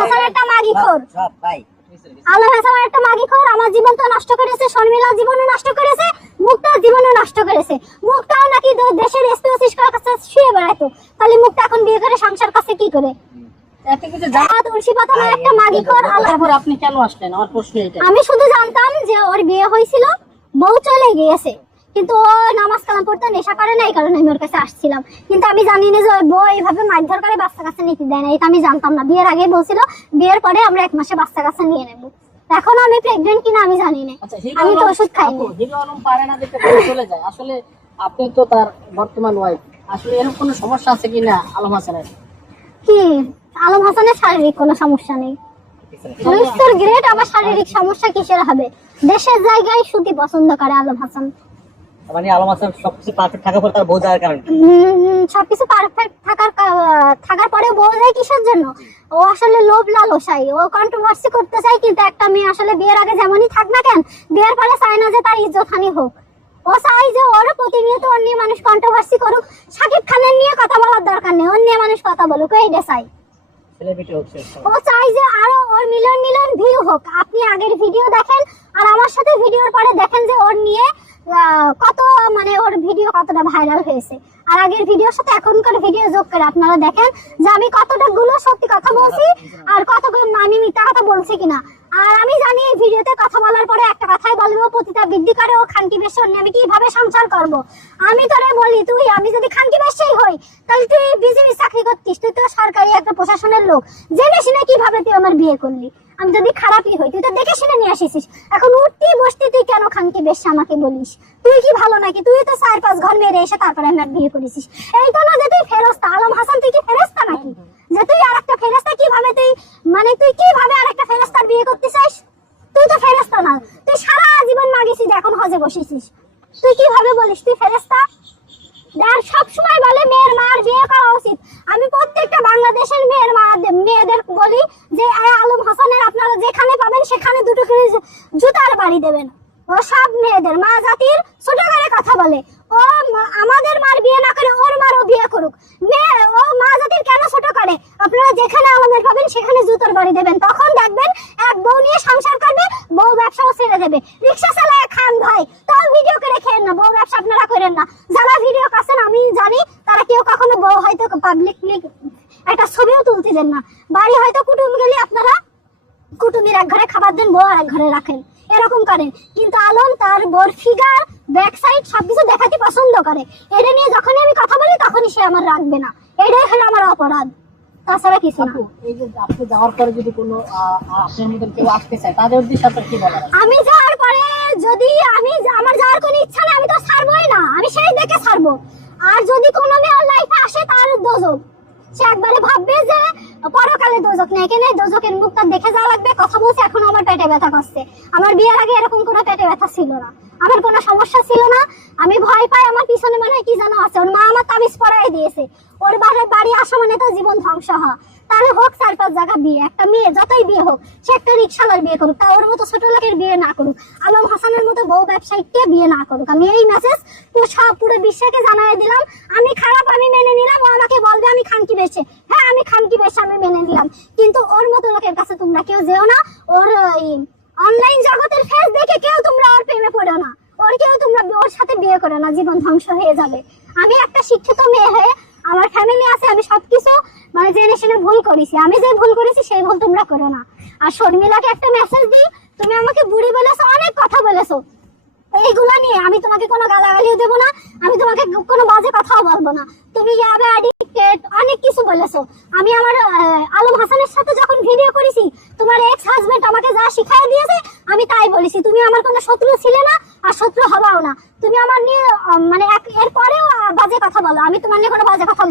হাসান একটা মাগিখোর, সব ভাই আলম হাসান একটা মাগিখোর। আমার জীবন তো নষ্ট করেছে, শর্মিলার জীবনও নষ্ট করেছে, মুক্তার জীবনও নষ্ট করেছে। মুক্তাও নাকি দেশের এসপি অফিস কাছে শুয়ে বেড়াতো, তাহলে মুক্তা এখন বিয়ে করে সংসার কাছে কি করে? এত কিছু জানা তুলসী পাতা একটা মাগিখোর। তারপর আপনি কেন আসলেন? আমার প্রশ্ন এটা। আমি শুধু জানতাম যে ওর বিয়ে হয়েছিল, বউ চলে গিয়েছে, কিন্তু ও নামাজ কালাম পড়তে নেশা করে না, এই কারণে আমি ওর কাছে আসছিলাম। কিন্তু আমি জানি না যে ওর বউ এইভাবে মারধর করে বাচ্চা কাছে নিতে দেয় না, এটা আমি জানতাম না। বিয়ের আগে বলছিল বিয়ের পরে আমরা 1 মাসে বাচ্চা কাছে নিয়ে নেব। এখন আমি প্রেগন্যান্ট কিনা আমি জানি না, আচ্ছা, আমি তো ওষুধ খাইনি। হিরো আলম পারে না দেখতে চলে যায়। আসলে আপনি তো তার বর্তমান ওয়াইফ, আসলে এরকম কোনো সমস্যা আছে কিনা আলম হাসানের? কি আলম হাসানের শারীরিক কোনো সমস্যা নেই, মিস্টার গ্রেট। আবার শারীরিক সমস্যা কিসের হবে? দেশের জায়গায় সুতি পছন্দ করে আলম হাসান। মানে আলম হাসান সবকিছু পারফেক্ট থাকার পর তার বউ যাওয়ার কারণ কি? সবকিছু পারফেক্ট থাকার পরে বউ যায় কিসের জন্য? ও আসলে লোভ লালসাই, ও কন্ট্রোভার্সি করতে চায়। কিন্তু একটা মেয়ে আসলে বিয়ের আগে যেমনই থাক না কেন, বিয়ের পরে চায় না যে তার ইজ্জতহানি হোক। ও চায় যে ওর প্রতিনিয়ত অন্য মানুষ কন্ট্রোভার্সি করুক। শাকিব খানের নিয়ে কথা বলার দরকার নেই, অন্য মানুষ কথা বলুক, এইটা চাই। সেলিব্রিটি হচ্ছে ও চাই যে আরো ওর মিলিয়ন মিলিয়ন ভিউ হোক। আপনি আগের ভিডিও দেখেন আর আমার সাথে ভিডিওর পরে দেখেন যে ওর নিয়ে কত, মানে ওর ভিডিও কতটা ভাইরাল হয়েছে। আর আগের ভিডিওর সাথে এখনকার ভিডিও যোগ করে আপনারা দেখেন যে আমি কতটা গুলো সত্যি কথা বলছি আর কত আমি মিথ্যা কথা বলছি কিনা। আর আমি জানি এই ভিডিওতে কথা বলার পরে একটা কথাই বলবো, পতিতা বৃদ্ধি করে ও খানকি বেশি নিয়ে আমি কিভাবে সংসার করব। আমি তোরে বলি, তুই আমি যদি খানকি বেশি হই তাহলে তুই বিজনেস চাকরি করতিস, তুই তো সরকারি একটা প্রশাসনের লোক, জেনে শুনে কিভাবে তুই আমার বিয়ে করলি? আমি যদি খারাপই হই তুই তো দেখে শুনে নিয়ে আসিস। এখন উঠতি বসতি তুই কেন খানকি বেশি আমাকে বলিস? তুই কি ভালো নাকি? তুই তো 4-5 ঘর মেরে এসে তারপরে আমার বিয়ে করেছিস। এই তো না যে তুই ফেরেশতা। আলম হাসান তুই কি ফেরেশতা নাকি যে তুই আরেকটা ফেরেশতা? কিভাবে তুই, মানে তুই কিভাবে আরেকটা ফেরেশতার বিয়ে করতে চাস? তুই তো ফেরেশতা না, তুই সারা জীবন মাগিছিস, এখন হজে বসেছিস। তুই কিভাবে বলিস তুই ফেরেশতা? আর সবসময় বলে মেয়ের মার বিয়ে করা উচিত। আমি প্রত্যেকটা বাংলাদেশের মেয়েদের বলি যে আলম হাসানের আপনারা যেখানে পাবেন সেখানে 2 করে জুতার বাড়ি দেবেন। ও সব মেয়েদের মা জাতির ছোট করে কথা বলে। ও আমাদের মার বিয়ে না করে ওর মারও বিয়ে করুক। ও মা জাতির কেন ছোট করে? আপনারা যেখানে আলমের পাবেন সেখানে জুতার বাড়ি দেবেন। তখন দেখবেন এক বউ নিয়ে সংসার করবে, বউ ব্যবসাও ছেড়ে দেবে। রিক্সা চালায় খান ভাই, তাও ভিডিও করে খেয়েন না, বউ ব্যবসা আপনারা করেন না। যারা ভিডিও করছেন আমি জানি তারা কেউ কখনো বউ হয়তো পাবলিকলি একটা ছবিও তুলতে দেন না। বাড়ি হয়তো কুটুম গেলে আপনারা কুটুমির এক ঘরে খাবার দেন, বউ আর এক ঘরে রাখেন, এরকম করেন। কিন্তু আলম তার বোর ফিগার, ব্যাক সাইড সবকিছু দেখাতে পছন্দ করে। এটা নিয়ে যখনই আমি কথা বলি তখনই সে আমার রাখবে না। এটাই হলো আমার অপরাধ, তাছাড়া কিছু না। এই যে আপনি যাওয়ার পরে যদি কোনো আপনার মতন কেউ আসতে চায় তাদের উদ্দেশ্যে আপনার কি বলার আছে? আমি যাওয়ার পরে যদি আমার যাওয়ার কোনো ইচ্ছা নেই, আমি তো ছাড়বোই না, আমি সেই দেখে ছাড়বো। আর যদি কোনো মেয়ের লাইফে আসে তার দোজক, সে একবারে ভাববে যে পরকালে দোজক নেই, কেন দোজকের মুখটা দেখে যাওয়া লাগবে। কথা বলছে এখন আমার পেটে ব্যথা করছে। আমার বিয়ের আগে এরকম কোনো পেটে ব্যথা ছিল না, আমার কোনো সমস্যা ছিল না। আমি ভয় পাই, আমার পিছনে মনে হয় কি জানো আছে। ওর মা আমার তাবিজ পরাই দিয়েছে, ওর বাড়ি আসা মানে তো জীবন ধ্বংস হওয়া। তাহলে হোক 4-5 জায়গা বিয়ে, একটা মেয়ে যতই বিয়ে হোক সে একটা রিক্সাওয়ালার বিয়ে করুক, তা ওর মতো ছোট লোকের বিয়ে না করুক, আলম হাসানের মতো বউ ব্যবসায়ীকে বিয়ে না করুক। আমি এই মেসেজ পুরো বিশ্বকে জানাই দিলাম। আমি খারাপ, আমি মেনে নিলাম। ও আমাকে বলবে আমি খানকি বেশে, হ্যাঁ আমি খানকি বেশে, আমি মেনে নিলাম। কিন্তু ওর মতো লোকের কাছে তোমরা কেউ যেও না। ওর অনলাইন জগতের ফেস দেখে কেউ তোমরা ওর প্রেমে পড়ো না। তোমরা ওর সাথে বিয়ে করো না, জীবন ধ্বংস হয়ে যাবে। আমি একটা শিক্ষিত মেয়ে হয়ে, আমার ফ্যামিলি আছে, আমি সবকিছু মানে জেনে শুনে ভুল করেছি। আমি যে ভুল করেছি সেই ভুল তোমরা করো না। আর শর্মিলাকে একটা মেসেজ দিই, তুমি আমাকে বুড়ি বলেছো, অনেক কথা বলেছো, এইগুলা নিয়ে আমি তোমাকে কোনো গালাগালিও দেবো না, আমি তোমাকে কোনো বাজে কথাও বলবো না। তুমি অ্যাডিক্টেড অনেক কিছু বলেছো। আমি আমার আলম হাসানের সাথে যখন ভিডিও করেছি, তোমার এক্স হাজবেন্ড আমাকে যা শিখাই দিয়েছে আমি তাই বলেছি। তুমি আমার কোনো শত্রু ছিলে না আর শত্রু হবাও না। তুমি আমার নিয়ে মানে এর পরেও বাজে কথা বলো, আমি তোমার নিয়ে কোনো বাজে কথা